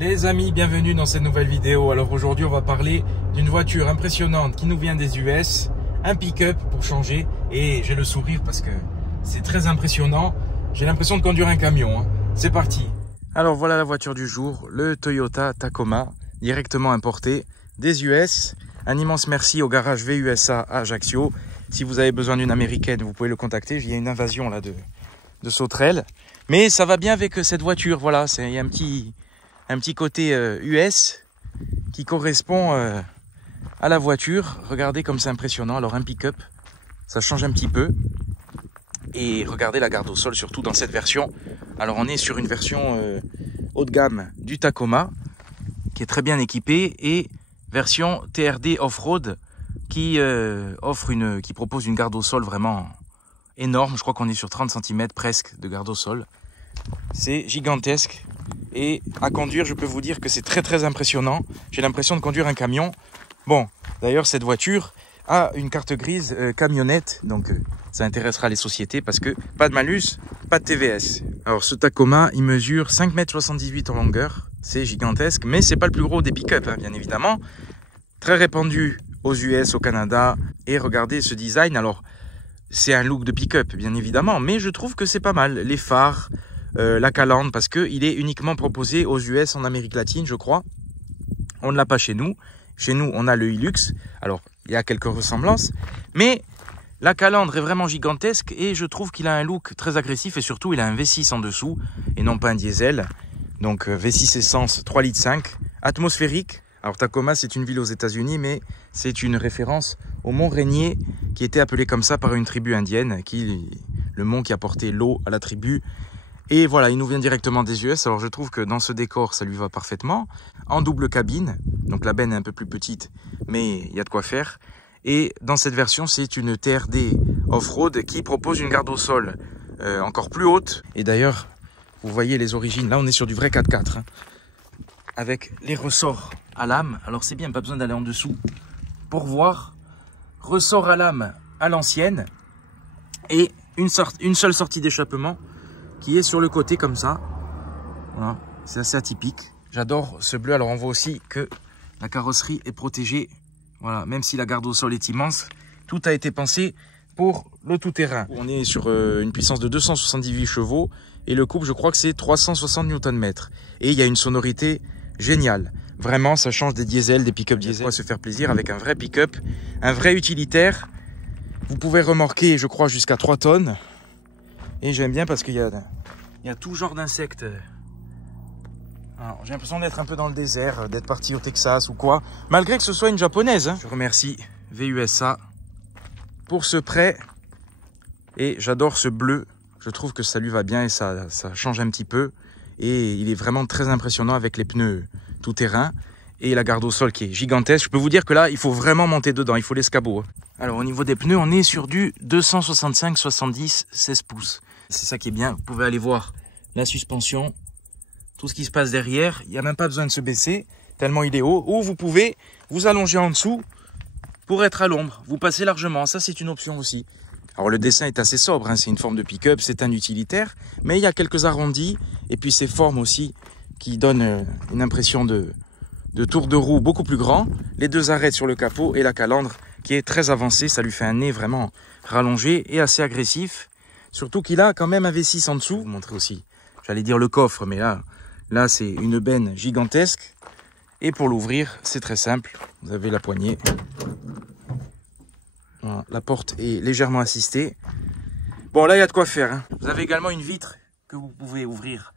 Les amis, bienvenue dans cette nouvelle vidéo. Alors aujourd'hui, on va parler d'une voiture impressionnante qui nous vient des US, un pick-up pour changer. Et j'ai le sourire parce que c'est très impressionnant. J'ai l'impression de conduire un camion. C'est parti. Alors voilà la voiture du jour, le Toyota Tacoma, directement importé des US. Un immense merci au garage VUSA à Ajaccio. Si vous avez besoin d'une américaine, vous pouvez le contacter. Il y a une invasion là de sauterelles. Mais ça va bien avec cette voiture. Voilà, il y a un petit côté US qui correspond à la voiture. Regardez comme c'est impressionnant. Alors un pick-up, ça change un petit peu. Et regardez la garde au sol, surtout dans cette version. Alors on est sur une version haut de gamme du Tacoma, qui est très bien équipée, et version TRD Off-Road qui propose une garde au sol vraiment énorme. Je crois qu'on est sur 30 cm presque de garde au sol. C'est gigantesque. Et à conduire, je peux vous dire que c'est très impressionnant. J'ai l'impression de conduire un camion. Bon, d'ailleurs, cette voiture a une carte grise camionnette. Donc, ça intéressera les sociétés parce que pas de malus, pas de TVS. Alors, ce Tacoma, il mesure 5,78 m en longueur. C'est gigantesque, mais c'est pas le plus gros des pick-up, hein, bien évidemment. Très répandu aux US, au Canada. Et regardez ce design. Alors, c'est un look de pick-up, bien évidemment, mais je trouve que c'est pas mal. Les phares, la calandre, parce qu'il est uniquement proposé aux US en Amérique latine, je crois. On ne l'a pas chez nous. Chez nous, on a le Hilux. Alors, il y a quelques ressemblances. Mais la calandre est vraiment gigantesque et je trouve qu'il a un look très agressif et surtout, il a un V6 en dessous et non pas un diesel. Donc, V6 essence 3,5 litres, atmosphérique. Alors, Tacoma, c'est une ville aux États-Unis, mais c'est une référence au mont Rainier qui était appelé comme ça par une tribu indienne, le mont qui a porté l'eau à la tribu. Et voilà, il nous vient directement des US. Alors je trouve que dans ce décor, ça lui va parfaitement. En double cabine, donc la benne est un peu plus petite, mais il y a de quoi faire. Et dans cette version, c'est une TRD Off-Road qui propose une garde au sol encore plus haute. Et d'ailleurs, vous voyez les origines. Là, on est sur du vrai 4x4, hein, avec les ressorts à lame. Alors c'est bien, pas besoin d'aller en dessous pour voir. Ressort à lame à l'ancienne et une seule sortie d'échappement qui est sur le côté comme ça. Voilà, c'est assez atypique. J'adore ce bleu. Alors on voit aussi que la carrosserie est protégée. Voilà, même si la garde au sol est immense, tout a été pensé pour le tout-terrain. On est sur une puissance de 278 chevaux et le couple, je crois que c'est 360 Nm. Et il y a une sonorité géniale. Vraiment, ça change des diesels, des pick-up diesel. On va se faire plaisir avec un vrai pick-up, un vrai utilitaire. Vous pouvez remorquer, je crois, jusqu'à 3 tonnes. Et j'aime bien parce qu'il y a tout genre d'insectes. J'ai l'impression d'être un peu dans le désert, d'être parti au Texas ou quoi. Malgré que ce soit une japonaise. Hein. Je remercie VUSA pour ce prêt. Et j'adore ce bleu. Je trouve que ça lui va bien et ça change un petit peu. Et il est vraiment très impressionnant avec les pneus tout-terrain. Et la garde au sol qui est gigantesque. Je peux vous dire que là, il faut vraiment monter dedans. Il faut l'escabeau. Alors au niveau des pneus, on est sur du 265-70 16 pouces. C'est ça qui est bien. Vous pouvez aller voir la suspension, tout ce qui se passe derrière. Il n'y a même pas besoin de se baisser, tellement il est haut. Ou vous pouvez vous allonger en dessous pour être à l'ombre. Vous passez largement. Ça, c'est une option aussi. Alors le dessin est assez sobre. Hein. C'est une forme de pick-up, c'est un utilitaire. Mais il y a quelques arrondis. Et puis ces formes aussi qui donnent une impression de tour de roue beaucoup plus grand. Les deux arêtes sur le capot et la calandre qui est très avancée. Ça lui fait un nez vraiment rallongé et assez agressif. Surtout qu'il a quand même un V6 en dessous. Je vais vous montrer aussi, j'allais dire le coffre, mais là c'est une benne gigantesque. Et pour l'ouvrir, c'est très simple. Vous avez la poignée. Voilà, la porte est légèrement assistée. Bon, là il y a de quoi faire. Hein. Vous avez également une vitre que vous pouvez ouvrir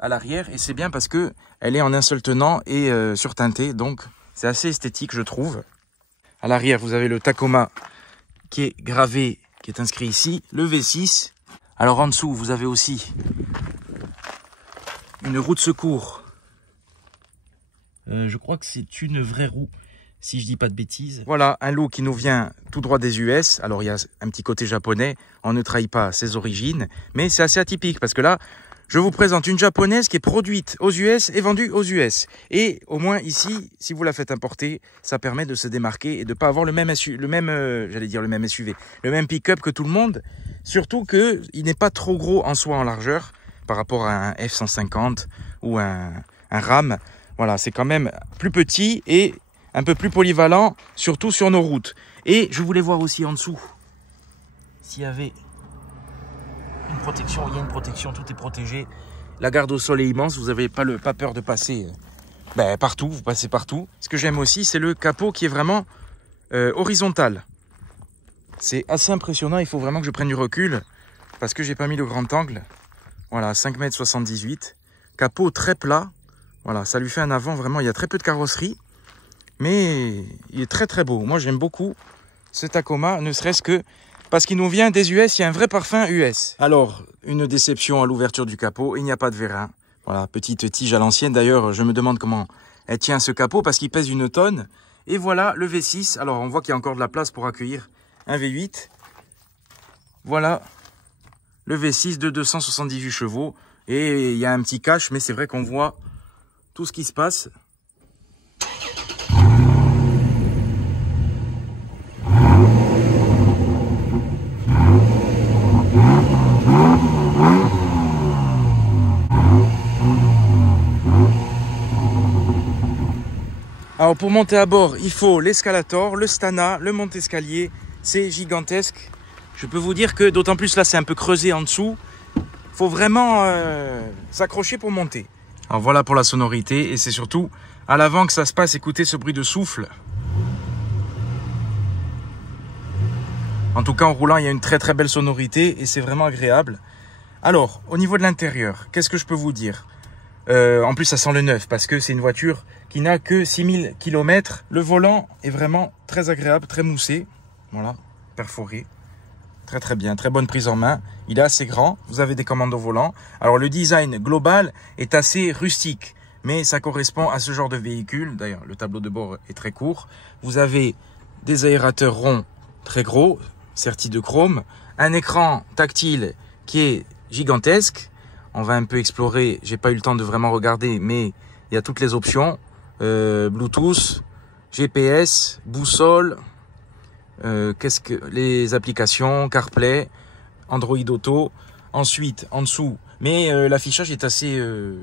à l'arrière. Et c'est bien parce que elle est en un seul tenant et surteintée. Donc c'est assez esthétique, je trouve. À l'arrière, vous avez le Tacoma qui est gravé, qui est inscrit ici, le V6. Alors en dessous, vous avez aussi une roue de secours. Je crois que c'est une vraie roue, si je dis pas de bêtises. Voilà, un lot qui nous vient tout droit des US. Alors il y a un petit côté japonais, on ne trahit pas ses origines, mais c'est assez atypique parce que là, je vous présente une japonaise qui est produite aux US et vendue aux US. Et au moins ici, si vous la faites importer, ça permet de se démarquer et de ne pas avoir le même SUV, le même pick-up que tout le monde. Surtout qu'il n'est pas trop gros en soi en largeur par rapport à un F-150 ou un un Ram. Voilà, c'est quand même plus petit et un peu plus polyvalent, surtout sur nos routes. Et je voulais voir aussi en dessous s'il y avait une protection. Il y a une protection, tout est protégé. La garde au sol est immense, vous n'avez pas peur de passer partout, vous passez partout. Ce que j'aime aussi, c'est le capot qui est vraiment horizontal. C'est assez impressionnant, il faut vraiment que je prenne du recul parce que j'ai pas mis le grand angle. Voilà, 5,78 m. Capot très plat. Voilà, ça lui fait un avant, vraiment, il y a très peu de carrosserie. Mais il est très très beau. Moi, j'aime beaucoup ce Tacoma, ne serait-ce que parce qu'il nous vient des US, il y a un vrai parfum US. Alors, une déception à l'ouverture du capot, il n'y a pas de vérin. Voilà, petite tige à l'ancienne. D'ailleurs, je me demande comment elle tient ce capot parce qu'il pèse 1 tonne. Et voilà le V6. Alors, on voit qu'il y a encore de la place pour accueillir un V8. Voilà le V6 de 278 chevaux. Et il y a un petit cache, mais c'est vrai qu'on voit tout ce qui se passe. Alors pour monter à bord, il faut l'escalator, le Stana, le monte-escalier. C'est gigantesque. Je peux vous dire que d'autant plus là c'est un peu creusé en dessous. Il faut vraiment s'accrocher pour monter. Alors voilà pour la sonorité et c'est surtout à l'avant que ça se passe. Écoutez ce bruit de souffle. En tout cas en roulant il y a une très très belle sonorité et c'est vraiment agréable. Alors au niveau de l'intérieur, qu'est-ce que je peux vous dire? En plus ça sent le neuf parce que c'est une voiture qui n'a que 6000 km. Le volant est vraiment très agréable, très moussé. Voilà, perforé. Très très bien, très bonne prise en main. Il est assez grand, vous avez des commandes au volant. Alors le design global est assez rustique, mais ça correspond à ce genre de véhicule. D'ailleurs, le tableau de bord est très court. Vous avez des aérateurs ronds très gros, sertis de chrome. Un écran tactile qui est gigantesque. On va un peu explorer, j'ai pas eu le temps de vraiment regarder, mais il y a toutes les options. Bluetooth, GPS, boussole, les applications, CarPlay, Android Auto. Ensuite, en dessous, mais l'affichage est assez,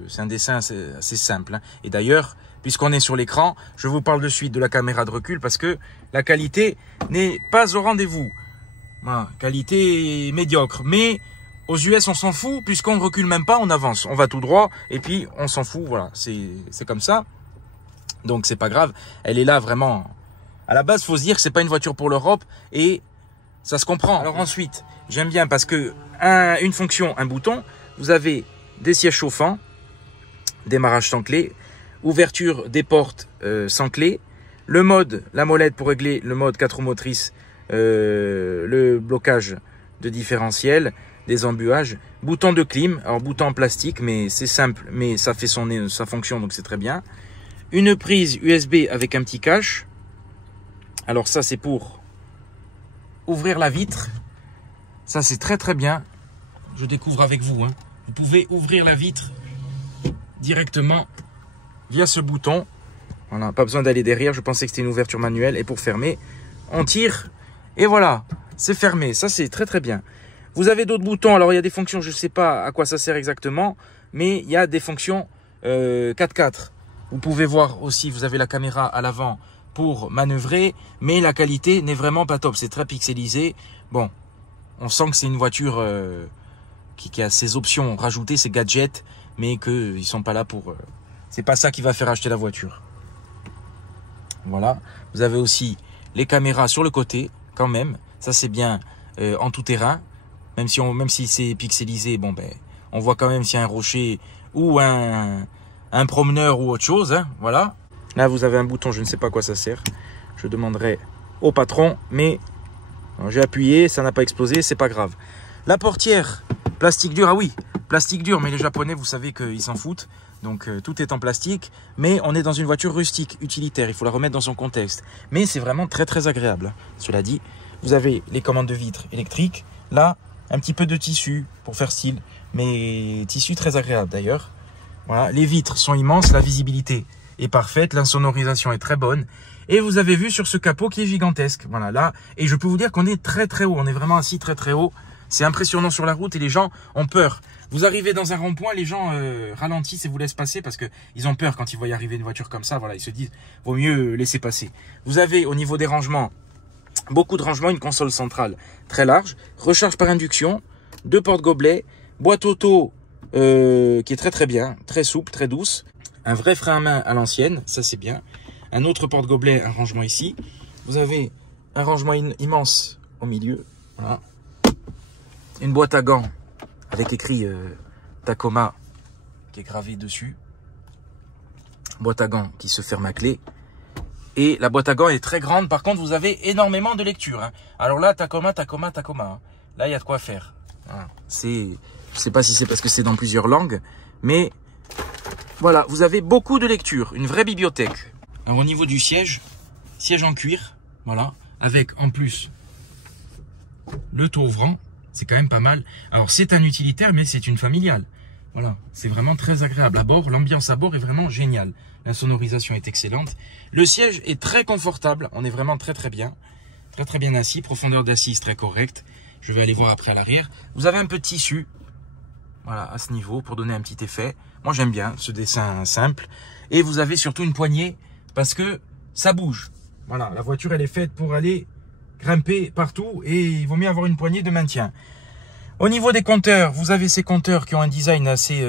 c'est un dessin assez simple. Hein. Et d'ailleurs, puisqu'on est sur l'écran, je vous parle de suite de la caméra de recul parce que la qualité n'est pas au rendez-vous. Voilà, qualité médiocre, mais aux US, on s'en fout, puisqu'on ne recule même pas, on avance. On va tout droit, et puis on s'en fout, voilà, c'est comme ça. Donc c'est pas grave, elle est là vraiment. À la base, il faut se dire que c'est pas une voiture pour l'Europe, et ça se comprend. Alors ensuite, j'aime bien parce que une fonction, un bouton, vous avez des sièges chauffants, démarrage sans clé, ouverture des portes sans clé, le mode, la molette pour régler le mode 4 roues motrices, le blocage de différentiel, des embuages, bouton de clim, alors bouton en plastique, mais c'est simple, mais ça fait sa fonction, donc c'est très bien. Une prise USB avec un petit cache. Alors ça, c'est pour ouvrir la vitre. Ça, c'est très très bien. Je découvre avec vous. Hein. Vous pouvez ouvrir la vitre directement via ce bouton. Voilà, pas besoin d'aller derrière. Je pensais que c'était une ouverture manuelle. Et pour fermer, on tire. Et voilà, c'est fermé. Ça, c'est très très bien. Vous avez d'autres boutons. Alors, il y a des fonctions, je ne sais pas à quoi ça sert exactement. Mais il y a des fonctions 4x4. Vous pouvez voir aussi, vous avez la caméra à l'avant pour manœuvrer, mais la qualité n'est vraiment pas top. C'est très pixelisé. Bon, on sent que c'est une voiture qui a ses options rajoutées, ses gadgets, mais qu'ils ne sont pas là pour... c'est pas ça qui va faire acheter la voiture. Voilà. Vous avez aussi les caméras sur le côté, quand même. Ça, c'est bien en tout terrain. Même si c'est pixelisé, bon, ben, on voit quand même s'il y a un rocher ou un promeneur ou autre chose, hein, voilà. Là, vous avez un bouton, je ne sais pas à quoi ça sert. Je demanderai au patron, mais j'ai appuyé, ça n'a pas explosé, c'est pas grave. La portière, plastique dur, ah oui, plastique dur, mais les Japonais, vous savez qu'ils s'en foutent. Donc, tout est en plastique, mais on est dans une voiture rustique, utilitaire, il faut la remettre dans son contexte. Mais c'est vraiment très, très agréable. Cela dit, vous avez les commandes de vitres électriques. Là, un petit peu de tissu pour faire style, mais tissu très agréable d'ailleurs. Voilà, les vitres sont immenses, la visibilité est parfaite, l'insonorisation est très bonne. Et vous avez vu sur ce capot qui est gigantesque. Voilà, là, et je peux vous dire qu'on est très très haut, on est vraiment assis très très haut. C'est impressionnant sur la route et les gens ont peur Vous arrivez dans un rond-point, les gens ralentissent et vous laissent passer parce qu'ils ont peur quand ils voient y arriver une voiture comme ça. Voilà, ils se disent, vaut mieux laisser passer. Vous avez au niveau des rangements, beaucoup de rangements, une console centrale très large, recharge par induction, 2 porte-gobelets, boîte auto qui est très très bien, très souple, très douce, un vrai frein à main à l'ancienne, ça c'est bien, un autre porte-gobelet, un rangement ici, vous avez un rangement immense au milieu, voilà, une boîte à gants avec écrit Tacoma qui est gravé dessus, boîte à gants qui se ferme à clé. Et la boîte à gants est très grande. Par contre, vous avez énormément de lecture. Hein. Alors là, Tacoma. Hein. Là, il y a de quoi faire. Voilà. Je sais pas si c'est parce que c'est dans plusieurs langues. Mais voilà, vous avez beaucoup de lecture. Une vraie bibliothèque. Alors au niveau du siège en cuir. Voilà. Avec en plus le toit ouvrant. C'est quand même pas mal. Alors c'est un utilitaire, mais c'est une familiale. Voilà. C'est vraiment très agréable à bord. L'ambiance à bord est vraiment géniale. La sonorisation est excellente. Le siège est très confortable. On est vraiment très très bien. Très très bien assis. Profondeur d'assise très correcte. Je vais aller voir après à l'arrière. Vous avez un peu de tissu. Voilà, à ce niveau pour donner un petit effet. Moi j'aime bien ce dessin simple. Et vous avez surtout une poignée parce que ça bouge. Voilà, la voiture elle est faite pour aller grimper partout. Et il vaut mieux avoir une poignée de maintien. Au niveau des compteurs, vous avez ces compteurs qui ont un design assez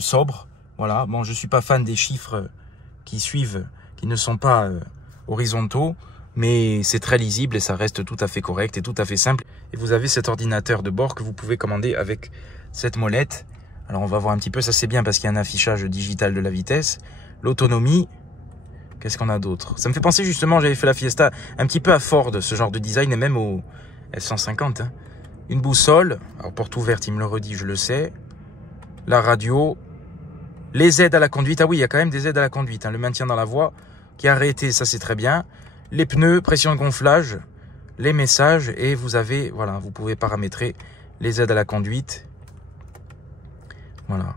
sobre. Voilà, bon je suis pas fan des chiffres qui suivent, qui ne sont pas horizontaux, mais c'est très lisible et ça reste tout à fait correct et tout à fait simple. Et vous avez cet ordinateur de bord que vous pouvez commander avec cette molette. Alors on va voir un petit peu, ça c'est bien parce qu'il y a un affichage digital de la vitesse, l'autonomie. Qu'est-ce qu'on a d'autre? Ça me fait penser justement, j'avais fait la Fiesta un petit peu à Ford, ce genre de design, et même au F-150. Hein. Une boussole, alors porte ouverte, il me le redit, je le sais. La radio. Les aides à la conduite, ah oui, il y a quand même des aides à la conduite. Hein. Le maintien dans la voie qui est arrêté, ça c'est très bien. Les pneus, pression de gonflage, les messages et vous avez, voilà, vous pouvez paramétrer les aides à la conduite. Voilà,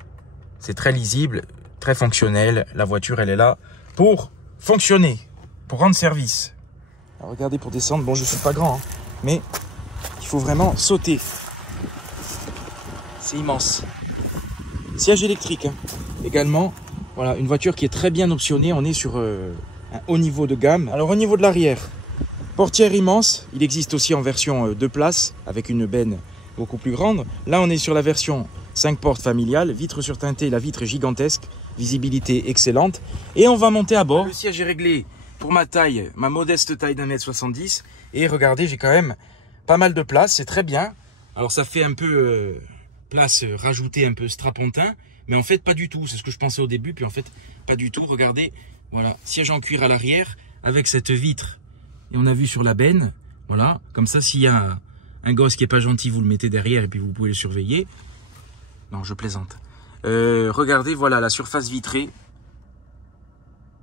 c'est très lisible, très fonctionnel. La voiture, elle est là pour fonctionner, pour rendre service. Alors, regardez pour descendre, bon je suis pas grand, hein, mais il faut vraiment sauter. C'est immense. Siège électrique. Hein. Également, voilà, une voiture qui est très bien optionnée. On est sur un haut niveau de gamme. Alors au niveau de l'arrière, portière immense. Il existe aussi en version 2 places avec une benne beaucoup plus grande. Là, on est sur la version 5 portes familiale. Vitre surteintée, la vitre est gigantesque. Visibilité excellente. Et on va monter à bord. Le siège est réglé pour ma taille, ma modeste taille d'1,70 m. Et regardez, j'ai quand même pas mal de place. C'est très bien. Alors ça fait un peu place rajoutée, un peu strapontin. Mais en fait, pas du tout. C'est ce que je pensais au début. Puis en fait, pas du tout. Regardez, voilà, siège en cuir à l'arrière avec cette vitre. Et on a vu sur la benne. Voilà, comme ça, s'il y a un gosse qui est pas gentil, vous le mettez derrière et puis vous pouvez le surveiller. Non, je plaisante. Regardez, voilà, la surface vitrée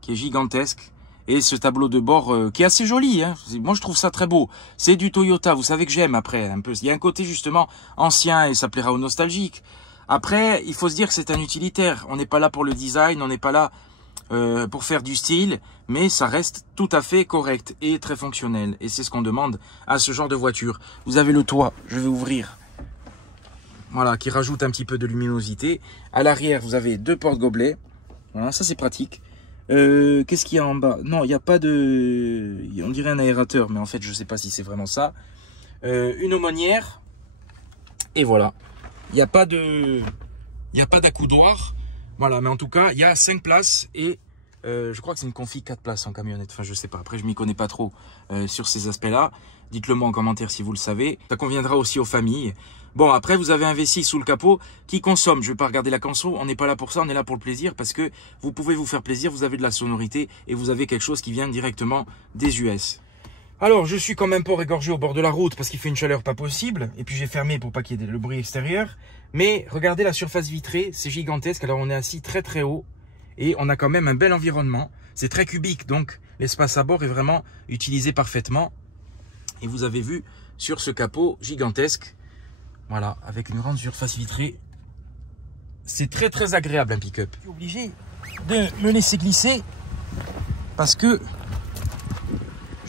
qui est gigantesque. Et ce tableau de bord qui est assez joli. Hein. Moi, je trouve ça très beau. C'est du Toyota. Vous savez que j'aime après un peu. Il y a un côté justement ancien et ça plaira aux nostalgiques. Après, il faut se dire que c'est un utilitaire. On n'est pas là pour le design, on n'est pas là pour faire du style, mais ça reste tout à fait correct et très fonctionnel. Et c'est ce qu'on demande à ce genre de voiture. Vous avez le toit, je vais ouvrir. Voilà, qui rajoute un petit peu de luminosité. À l'arrière, vous avez 2 porte-gobelets. Voilà, ça c'est pratique. Qu'est-ce qu'il y a en bas? Non, il n'y a pas de... On dirait un aérateur, mais en fait, je ne sais pas si c'est vraiment ça. Une aumônière. Et voilà. Il n'y a pas d'accoudoir. Voilà, mais en tout cas, il y a 5 places et je crois que c'est une config 4 places en camionnette. Enfin, je sais pas. Après, je m'y connais pas trop sur ces aspects-là. Dites-le moi en commentaire si vous le savez. Ça conviendra aussi aux familles. Bon, après, vous avez un V6 sous le capot qui consomme. Je vais pas regarder la conso. On n'est pas là pour ça. On est là pour le plaisir parce que vous pouvez vous faire plaisir. Vous avez de la sonorité et vous avez quelque chose qui vient directement des US. Alors, je suis comme un porc égorgé au bord de la route parce qu'il fait une chaleur pas possible. Et puis, j'ai fermé pour pas qu'il y ait le bruit extérieur. Mais regardez la surface vitrée, c'est gigantesque. Alors, on est assis très très haut et on a quand même un bel environnement. C'est très cubique, donc l'espace à bord est vraiment utilisé parfaitement. Et vous avez vu sur ce capot gigantesque, voilà, avec une grande surface vitrée. C'est très très agréable un pick-up. Je suis obligé de me laisser glisser parce que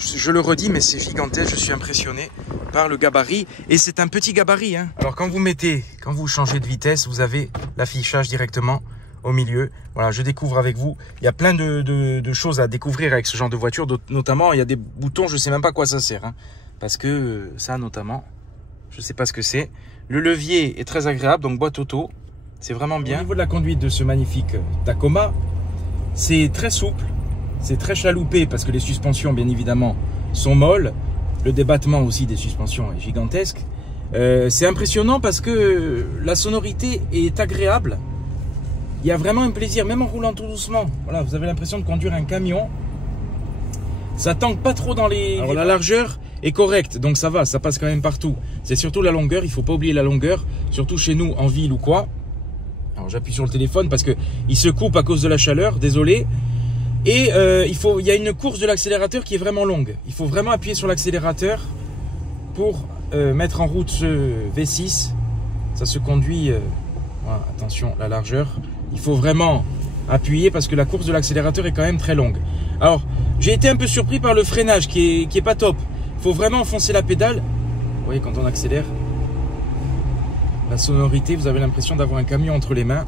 Je le redis, mais c'est gigantesque. Je suis impressionné par le gabarit. Et c'est un petit gabarit, hein. Alors, quand vous changez de vitesse, vous avez l'affichage directement au milieu. Voilà, je découvre avec vous. Il y a plein de choses à découvrir avec ce genre de voiture. Notamment, il y a des boutons, je sais même pas à quoi ça sert, hein. Parce que ça, notamment, je sais pas ce que c'est. Le levier est très agréable, donc boîte auto. C'est vraiment bien. Au niveau de la conduite de ce magnifique Tacoma, c'est très souple. C'est très chaloupé parce que les suspensions, bien évidemment, sont molles. Le débattement aussi des suspensions est gigantesque. C'est impressionnant parce que la sonorité est agréable. Il y a vraiment un plaisir, même en roulant tout doucement. Voilà, vous avez l'impression de conduire un camion. Ça tanque pas trop dans les... Alors la largeur est correcte, donc ça va, ça passe quand même partout. C'est surtout la longueur, il ne faut pas oublier la longueur, surtout chez nous en ville ou quoi. Alors j'appuie sur le téléphone parce que il se coupe à cause de la chaleur, désolé. Et il y a une course de l'accélérateur qui est vraiment longue. Il faut vraiment appuyer sur l'accélérateur pour mettre en route ce V6. Ça se conduit... voilà, attention, la largeur. Il faut vraiment appuyer parce que la course de l'accélérateur est quand même très longue. Alors, j'ai été un peu surpris par le freinage qui est pas top. Il faut vraiment enfoncer la pédale. Vous voyez, quand on accélère, la sonorité, vous avez l'impression d'avoir un camion entre les mains.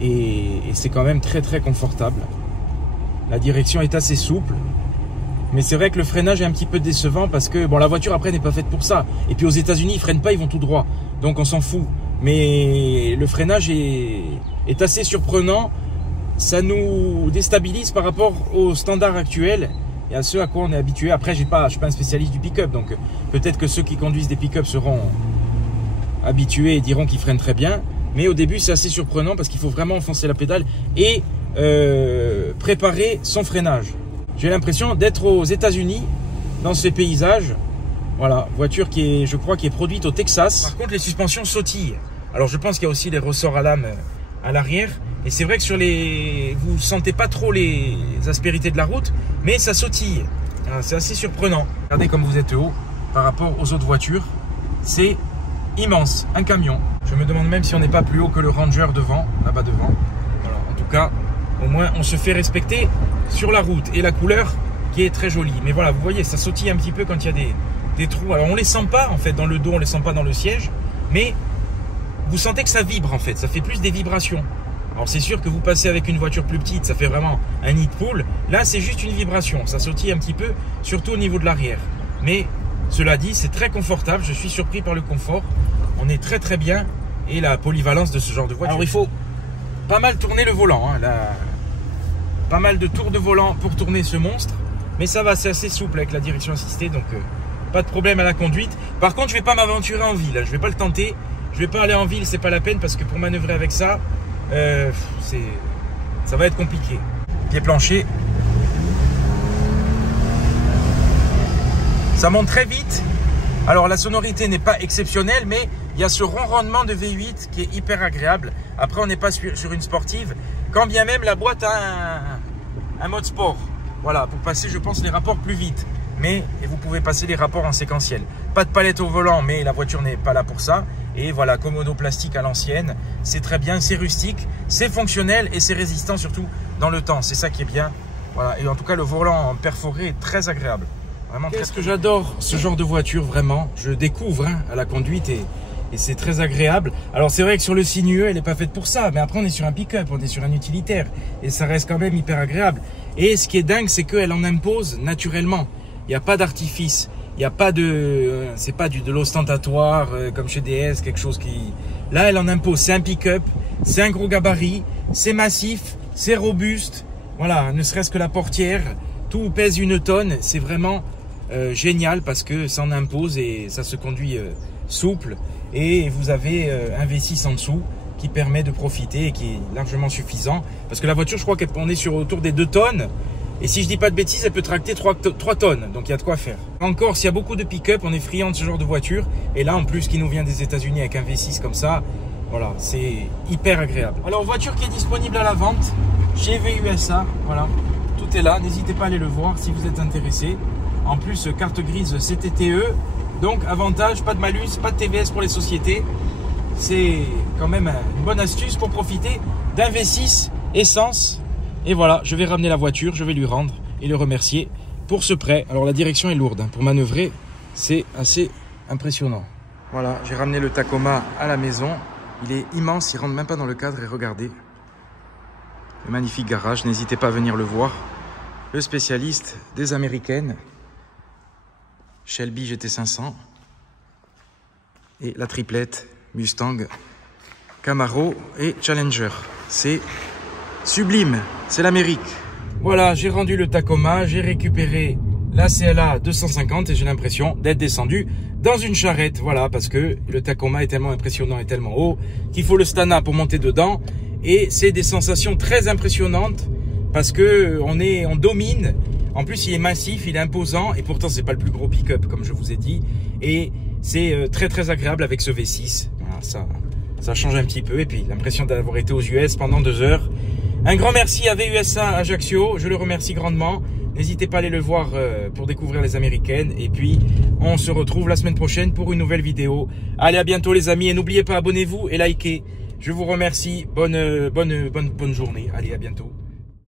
Et c'est quand même très très confortable. La direction est assez souple. Mais c'est vrai que le freinage est un petit peu décevant parce que bon, la voiture après n'est pas faite pour ça. Et puis aux États-Unis, ils freinent pas, ils vont tout droit. Donc on s'en fout. Mais le freinage est assez surprenant. Ça nous déstabilise par rapport aux standards actuels et à ceux à quoi on est habitué. Après, je suis pas un spécialiste du pick-up, donc peut-être que ceux qui conduisent des pick-up seront habitués et diront qu'ils freinent très bien. Mais au début, c'est assez surprenant parce qu'il faut vraiment enfoncer la pédale et préparer son freinage. J'ai l'impression d'être aux États-Unis dans ces paysages. Voilà, voiture qui est, je crois, qui est produite au Texas. Par contre, les suspensions sautillent. Alors, je pense qu'il y a aussi les ressorts à lame à l'arrière. Et c'est vrai que vous sentez pas trop les aspérités de la route, mais ça sautille. C'est assez surprenant. Regardez comme vous êtes haut par rapport aux autres voitures. C'est immense, un camion. Je me demande même si on n'est pas plus haut que le Ranger devant, là-bas devant. Voilà, en tout cas, au moins, on se fait respecter sur la route. Et la couleur qui est très jolie. Mais voilà, vous voyez, ça sautille un petit peu quand il y a des trous. Alors, on les sent pas, en fait, dans le dos, on les sent pas dans le siège. Mais vous sentez que ça vibre, en fait. Ça fait plus des vibrations. Alors c'est sûr que vous passez avec une voiture plus petite, ça fait vraiment un nid de poule. Là, c'est juste une vibration, ça sautille un petit peu, surtout au niveau de l'arrière. Mais cela dit, c'est très confortable, je suis surpris par le confort. On est très très bien et la polyvalence de ce genre de voiture. Alors il faut pas mal tourner le volant, hein, pas mal de tours de volant pour tourner ce monstre. Mais ça va, c'est assez souple avec la direction assistée, donc pas de problème à la conduite. Par contre, je ne vais pas m'aventurer en ville, je ne vais pas le tenter. Je ne vais pas aller en ville, c'est pas la peine parce que pour manœuvrer avec ça, ça va être compliqué. Pied plancher. Ça monte très vite. Alors la sonorité n'est pas exceptionnelle, mais il y a ce ronronnement de V8 qui est hyper agréable. Après, on n'est pas sur une sportive, quand bien même la boîte a un mode sport. Voilà, pour passer, je pense, les rapports plus vite. Mais vous pouvez passer les rapports en séquentiel. Pas de palette au volant, mais la voiture n'est pas là pour ça. Et voilà, commodo plastique à l'ancienne. C'est très bien, c'est rustique, c'est fonctionnel et c'est résistant surtout dans le temps. C'est ça qui est bien. Voilà, et en tout cas, le volant perforé est très agréable. Vraiment. Qu'est-ce que j'adore ce genre de voiture, vraiment. Je découvre à la conduite et c'est très agréable. Alors c'est vrai que sur le sinueux, elle n'est pas faite pour ça. Mais après, on est sur un pick-up, on est sur un utilitaire. Et ça reste quand même hyper agréable. Et ce qui est dingue, c'est qu'elle en impose naturellement. Il n'y a pas d'artifice. Il n'y a pas de... c'est pas de l'ostentatoire comme chez DS, quelque chose qui... Là, elle en impose. C'est un pick-up, c'est un gros gabarit, c'est massif, c'est robuste. Voilà, ne serait-ce que la portière, tout pèse 1 tonne. C'est vraiment génial parce que ça en impose et ça se conduit souple. Et vous avez un V6 en dessous qui permet de profiter et qui est largement suffisant. Parce que la voiture, je crois qu'on est sur autour des 2 tonnes. Et si je dis pas de bêtises, elle peut tracter 3 tonnes. Donc il y a de quoi faire. Encore, s'il y a beaucoup de pick-up, on est friand de ce genre de voiture. Et là, en plus, qui nous vient des États-Unis avec un V6 comme ça, voilà, c'est hyper agréable. Alors, voiture qui est disponible à la vente chez VUSA. Voilà, tout est là. N'hésitez pas à aller le voir si vous êtes intéressé. En plus, carte grise CTTE. Donc, avantage, pas de malus, pas de TVS pour les sociétés. C'est quand même une bonne astuce pour profiter d'un V6 essence. Et voilà, je vais ramener la voiture, je vais lui rendre et le remercier pour ce prêt. Alors la direction est lourde, hein. Pour manœuvrer, c'est assez impressionnant. Voilà, j'ai ramené le Tacoma à la maison. Il est immense, il rentre même pas dans le cadre et regardez. Le magnifique garage, n'hésitez pas à venir le voir. Le spécialiste des américaines, Shelby GT500 et la triplette Mustang, Camaro et Challenger. C'est sublime, c'est l'Amérique. Voilà, j'ai rendu le Tacoma, j'ai récupéré la CLA 250 et j'ai l'impression d'être descendu dans une charrette. Voilà, parce que le Tacoma est tellement impressionnant et tellement haut qu'il faut le Stana pour monter dedans. Et c'est des sensations très impressionnantes parce que on domine. En plus, il est massif, il est imposant et pourtant, c'est pas le plus gros pick-up comme je vous ai dit. Et c'est très très agréable avec ce V6. Voilà, ça change un petit peu. Et puis, l'impression d'avoir été aux US pendant 2 heures. Un grand merci à VUSA Ajaccio, je le remercie grandement. N'hésitez pas à aller le voir pour découvrir les américaines. Et puis, on se retrouve la semaine prochaine pour une nouvelle vidéo. Allez, à bientôt les amis. Et n'oubliez pas, abonnez-vous et likez. Je vous remercie. Bonne journée. Allez, à bientôt.